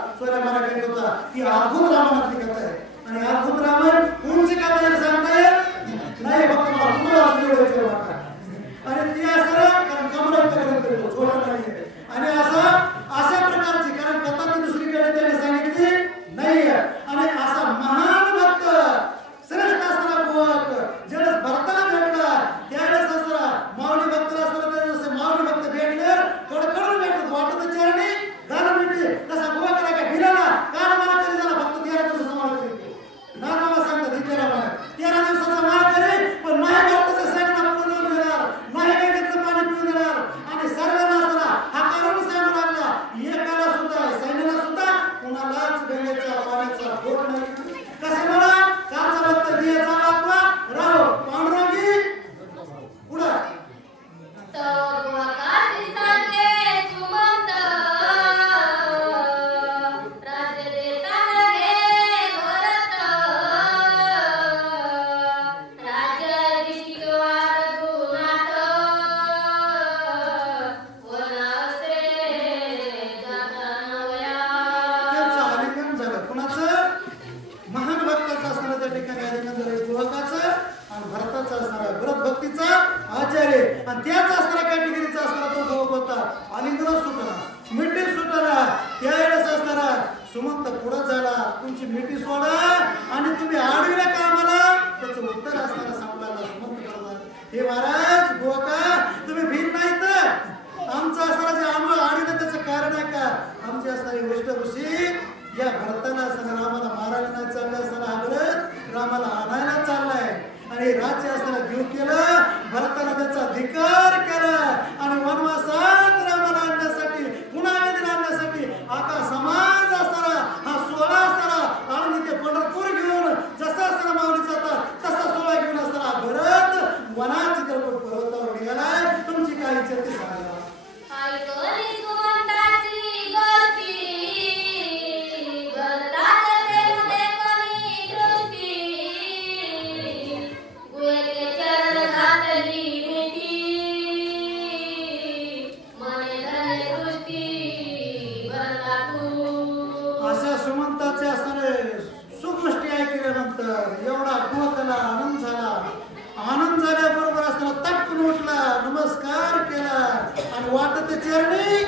सोन्या मला कहत होता की अद्भुत रामायणातली कथा आहे आणि अद्भुत रामायण कोणची कथा आहे सांगता येत नाही फक्त मला तुम्हाला जुळवायचं वाटतं आणि ती असं कारण कमरत करत छोटा नाही आणि अशा प्रकारची कारण कथा ती दुसरीकडे त्याने सांगितली नाही आणि असा महान भक्त श्रेष्ठ असणारा गोवक ज्यावेळेस भरताला भेटला त्यावेळेस असणारा माऊली भक्ताला असणारा जसं माऊली भक्त भेटल्यावर कडकडून भेटत वाटत चरणी घालून भेटले तसा गोवकला काय भिलाला कारण मला तरी झाला फक्त 13 दिवसाचा माळ करी नानाला सांगतात ही 13 दिवसाचा माळ करी पण नाही भक्ताचं सैन्याला पुढे देणार नाही गाडीतलं पाणी पिऊन देणार आणि सर्वांना असताना हा करून सांगू लागला एकाला सुद्धा सैन्याला सुद्धा कुणालाच गंगेच्या पाण्याचा घोट नाही कसं मला कालचा भक्त दियाचा आपला राहो पांडुरंगी पुढे त्याच असणारा कॅटेगरीचा असणारा तो गोवक होता आलिंगनात सुटला मिठी सुटला त्यावेळेस असणारा सुमंत पुढे झाला तुमची मिठी सोडा आणि तुम्ही आडविला कामाला त्याचं उत्तर असणारा सांगला सुमंत करला हे महाराज गोवका तुम्ही भीत नाही तर आमचा असणारा जे आम्हाला आडविलं त्याचं कारण आहे का आमची असणारी गोष्ट ऋषी या भरताला असणारा रामाला मारायला नाही चाललाय असणारा भरत रामाला आणायला चाललाय आणि राज्य असताना जीव केलं भरताला त्याचा धिक्कार केला आणि वनवासात रामाला आणण्यासाठी पुन्हा वेदना आणण्यासाठी आता समाज असताना हा 16 असताना आणि ते पंढरपूर घेऊन जसा असताना माऊली जाता तसा 16 घेऊन असताना भरत वनात चित्रकूट पर्वतावर निघालाय तुमची काय इच्छा ती सांगा एवढा गोवकाला आनंद झाल्याबरोबर असताना तटकून उठला नमस्कार केला आणि वाटत चरणी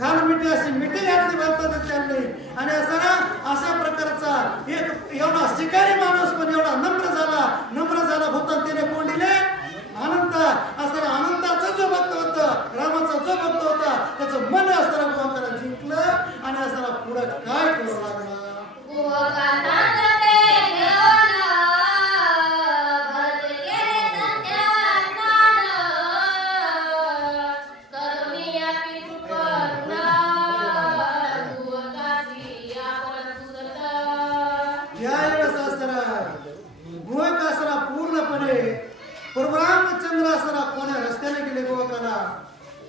खाल मिठी अशी मिठी घातली भरताच्या चरणी आणि अशा प्रकारचा एक एवढा शिकारी माणूस पण एवढा नम्र झाला भूतान त्याने कोंडिले अनंत असताना अनंताचा जो भक्त होता रामाचा जो भक्त होता त्याचं मन असताना गोवकाला जिंकलं आणि असताना पुढे काय करू लागला रामचंद्र असताना कोण्या रस्त्याने गेले गोवकाला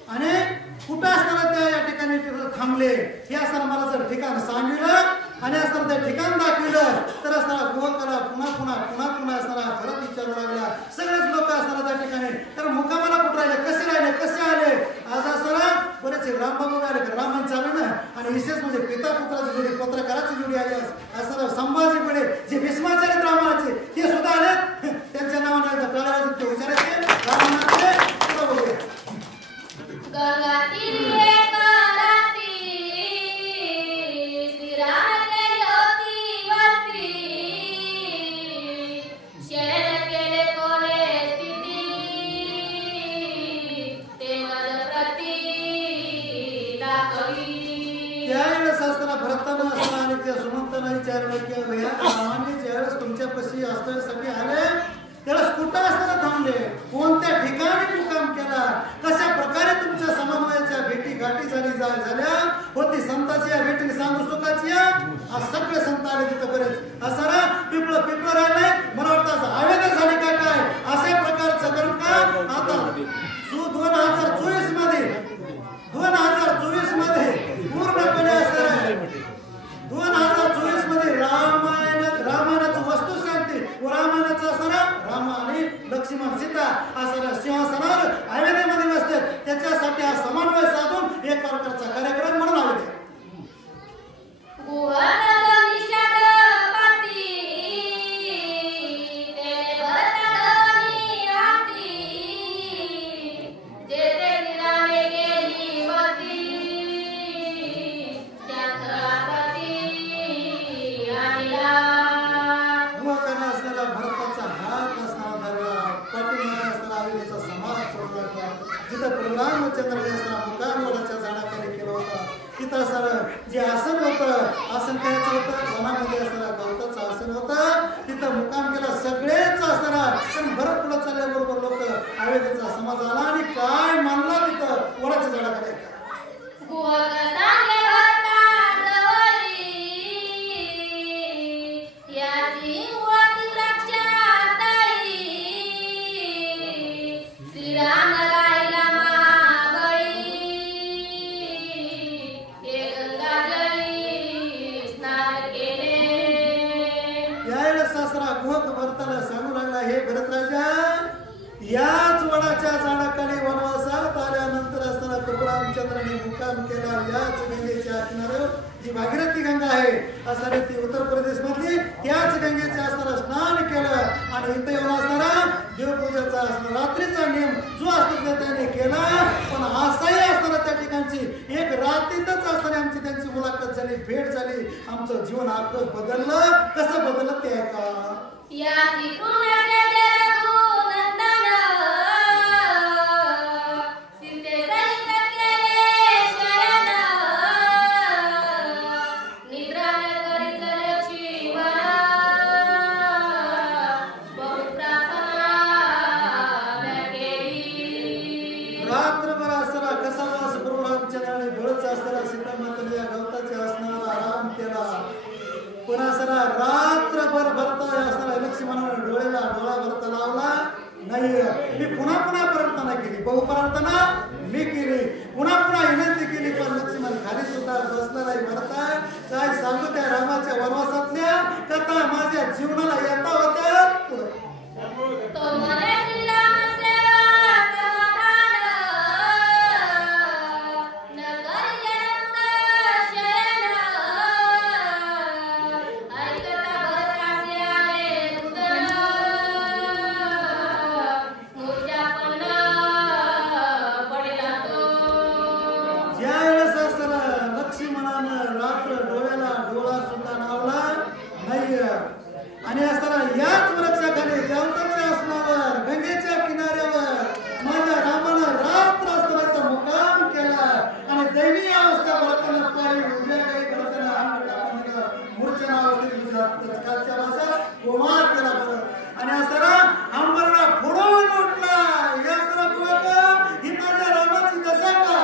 आणि कुठं असताना त्या या ठिकाणी थांबले हे असताना मला जर ठिकाण सांगितलं आणि असताना ते ठिकाण दाखविलं तर असताना गोवकाला पुन्हा असताना परत विचारू लागला सगळेच लोक असताना त्या ठिकाणी तर मुकामाला कुठं राहिले कसे आले आज असताना बरेचसे रामबाबू आले रामायण चालू ना आणि विशेष म्हणजे पिता पुत्राची जोडी पत्रकाराची जोडी आली असताना संभाजीकडे जे भीष्माचार्य रामाचे ते सुद्धा आले त्यांच्या नावाने ते विचारायचे रामाचे सुद्धा बघूया भरताना असताना आणि त्या सुमंतांना विचारलं की भैया रामाने ज्यावेळेस तुमच्यापाशी असण्यासाठी आले त्यावेळेस कुठं असताना थांबले कोणत्या ठिकाणी मुक्काम केला कशा प्रकारे तुमच्या समन्वयाच्या भेटी गाठी झाल्या होती संतांच्या भेटीने सांगू सुखाची आज सगळे संत आले तिथं बरेच असारा पिपळ राहिले मला वाटतं आवेदन झाले काय अशा प्रकारचं कारण का आता 2024 मध्ये पूर्णपणे असणार 2024 मध्ये रामायणाची वस्तू सांगते रामायणाचं असणार राम आणि लक्ष्मण सीता असणार सिंहासनावर अयोध्येमध्ये बसतात त्याच्यासाठी हा समन्वय साधून एक प्रकारचा कार्यक्रम म्हणून आले रामचंद्र मुकाम वडाच्या झाडाखाली केलं होतं. तिथं सर जे आसन होतं, आसन करायचं होतं, वनामध्ये असणारा गवताचं आसन होतं, तिथं मुकाम केला. सगळेच असणारा पण बरं पुढं चालल्याबरोबर लोक अयोध्येचा समाज आला आणि काय मानला तिथं वडाच्या झाडाखाली. सांगू लागला, हे भरतराजा, याच वडाच्या झाडाखाली वनवासात आल्यानंतर असताना प्रभू रामचंद्राने मुक्काम केला. याच गंगेच्या किनाऱ्यावर जी भागीरथी गंगा आहे असणारी ती उत्तर प्रदेश मधली, त्याच गंगेचे असताना स्नान केलं आणि इथे येऊन असणारा देवपूजेचा असणारा रात्रीचा नियम जो असतो त्याने केला. पण असाही असताना त्या ठिकाणची एक रात्रीतच असताना आमची त्यांची मुलाखत झाली, भेट झाली. आमचं जीवन आपलं बदललं. कसं बदललं ते ऐका. रात्रभर असताना कसा वास प्रभू रामचंद्राने बळच असताना सीतामातेने या गवताच्या असणारा आराम केला. पुन्हा सरा रात्रभर भरता असणारा लक्ष्मणाने डोळ्याला डोळा भरता लावला नाही. मी पुन्हा पुन्हा प्रार्थना केली, बहु प्रार्थना मी केली, पुन्हा पुन्हा विनंती केली, पण लक्ष्मण खाली सुद्धा बसला नाही. भरता काय सांगू त्या रामाच्या वनवासातल्या कथा माझ्या जीवनाला येता होत्या. आणि असताना याच वृक्षाखाली गवताच्या आसनावर गंगेच्या किनाऱ्यावर माझ्या रामानं रात्र असताना मुक्काम केला. आणि दैनीय अवस्था भरताना पायी उभ्या काही भरताना मूर्छना अवस्थेत कालच्या भाषात गोमार केला परत. आणि असताना अंबरला फोडून उठला. या सर्व ही माझ्या रामाची दशा का.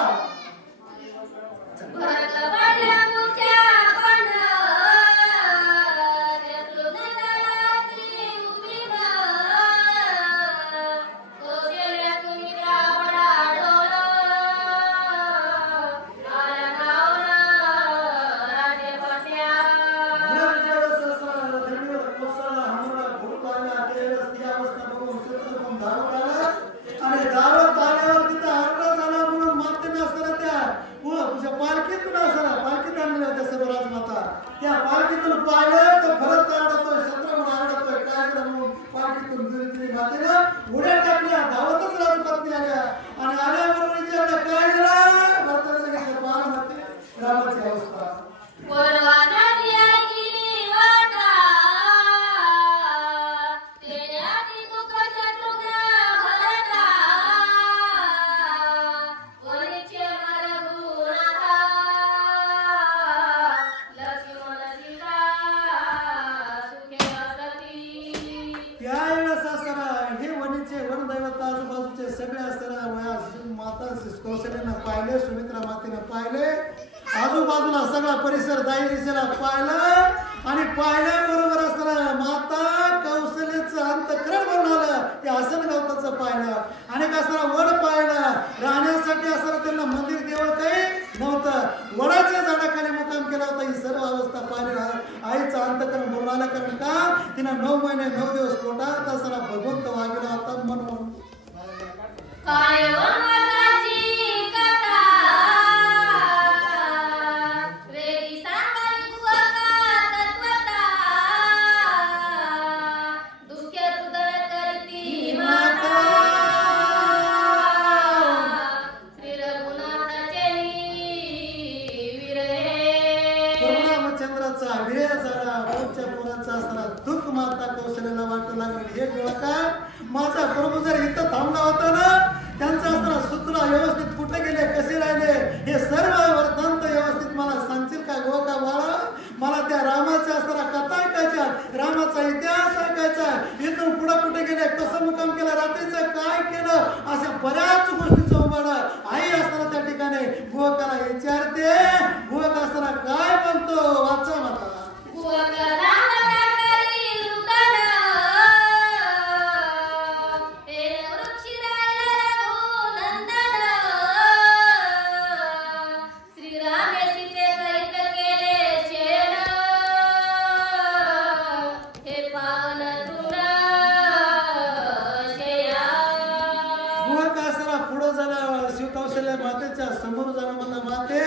उड्या टाकल्या, धावतच राजपत्नी आल्या आणि आल्याबरोबर विचारलं काय झालं. भरताचं घेतलं पाहणं रामाची अवस्था. कौशल्यानं पाहिले, सुमित्रा मातेनं पाहिले, आजूबाजूला सगळा परिसर दाई दिशेला पाहिलं आणि पाहिल्याबरोबर असताना माता कौशल्याचं अंतःकरण भरून आलं. ते आसन गवताचं पाहिलं आणि असताना वड पाहिलं. राहण्यासाठी असताना त्यांना मंदिर देवळ काही नव्हतं. वडाच्या झाडाखाली मुक्काम केला होता. ही सर्व अवस्था पाहिली आईचं अंतःकरण भरून आलं. कारण का तिनं 9 महिने 9 दिवस पोटात असताना भगवंत वागला होता. म्हणून दुःख माता कौशल्याला वाटू लागलं. हे का माझा प्रभू जर इथं थांबला होता ना त्यांचं असताना सूत्र व्यवस्थित कुठे गेले, कसे राहिले, हे सर्व वृत्तांत व्यवस्थित मला सांगतील का गो का बाळा? मला त्या रामाच्या असताना कथा ऐकायच्या, रामाचा इतिहास ऐकायचा, इथून पुढे कुठे गेले, कसं मुकाम केलं, रात्रीचं काय केलं, अशा बऱ्याच गोष्टी चौबाडा आई असताना त्या ठिकाणी बुवकाला विचारते. बुवक असताना काय म्हणतो वाचा मला. समोर जाणं म्हणलं माते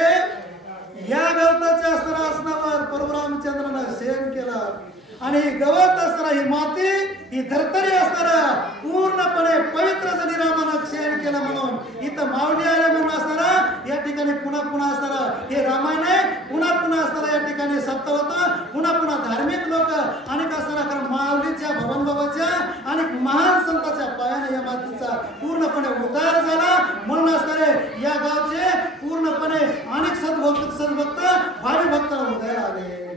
या गवताच्या असताना असनावर परशुरामचंद्रानं सेवन केलं आणि गवत असताना ही माती ही धरतरी असताना पूर्णपणे पवित्र जरी रामानं शयन केलं म्हणून इथं माऊली आले म्हणून असताना या ठिकाणी पुन्हा पुन्हा असताना हे रामायण आहे, पुन्हा पुन्हा असताना या ठिकाणी सत्य होतं, पुन्हा पुन्हा धार्मिक लोक अनेक असताना कारण माऊलीच्या भवन बाबाच्या आणि महान संतांच्या पायाने या मातीचा पूर्णपणे उद्धार झाला म्हणून असणारे या गावचे पूर्णपणे अनेक सद्भक्त भावी भक्त उदयाला आले.